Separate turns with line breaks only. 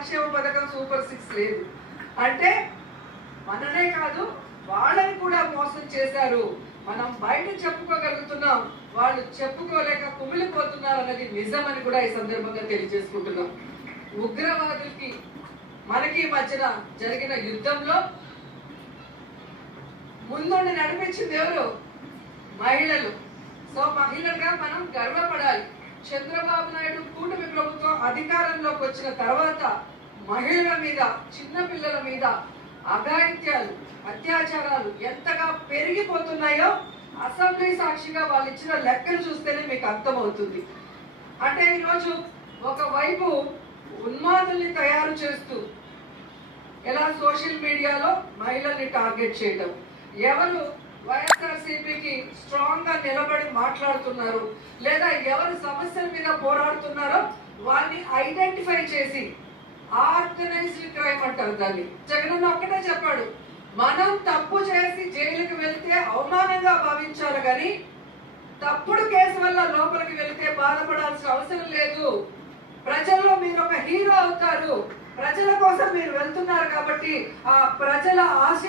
సంక్షేమ పథకం super six లేదు. అంటే మననే కాదు వాళ్ళని కూడా మోసం చేశారు. మనం బయట చెప్పుకోగలుగుతున్నాం వాళ్ళు చెప్పుకోలేక కుమిలిపోతున్నారు అన్నది నిజమని కూడా ఈ సందర్భంగా తెలియజేసుకుంటున్నాం. ఉగ్రవాదులకి మనకి మధ్యన జరిగిన యుద్ధంలో ముందుండి నడిపించింది ఎవరు? మహిళలు. సో మహిళలుగా మనం గర్వపడాలి. చంద్రబాబు నాయుడు కూటమి ప్రభుత్వం అధికారంలోకి వచ్చిన తర్వాత మహిళల మీద చిన్నపిల్లల మీద అఘాయిత్యాలు అత్యాచారాలు ఎంతగా పెరిగిపోతున్నాయో అసెంబ్లీ సాక్షిగా వాళ్ళు ఇచ్చిన లెక్కలు చూస్తేనే మీకు అర్థమవుతుంది. అంటే ఈరోజు ఒకవైపు ఉన్మాదుల్ని తయారు చేస్తూ ఎలా సోషల్ మీడియాలో మహిళల్ని టార్గెట్ చేయడం ఎవరు వైఎస్ఆర్సీపీకి స్ట్రాంగ్గా నిలబడి మాట్లాడుతున్నారు లేదా ఎవరు సమస్యల మీద పోరాడుతున్నారో వాళ్ళని ఐడెంటిఫై చేసి ఆర్గనైజ్డ్ క్రైమ్ అంటారు దాన్ని. జగనన్న ఒక్కటే చెప్పాడు మనం తప్పు చేసి జైలుకి వెళ్తే అవమానంగా భావించాలి కానీ తప్పుడు కేసు వల్ల లోపలికి వెళ్తే బాధపడాల్సిన అవసరం లేదు. ప్రజల్లో మీరు ఒక హీరో అవుతారు. ప్రజల కోసం మీరు వెళ్తున్నారు కాబట్టి ఆ ప్రజల ఆశీర్వాదం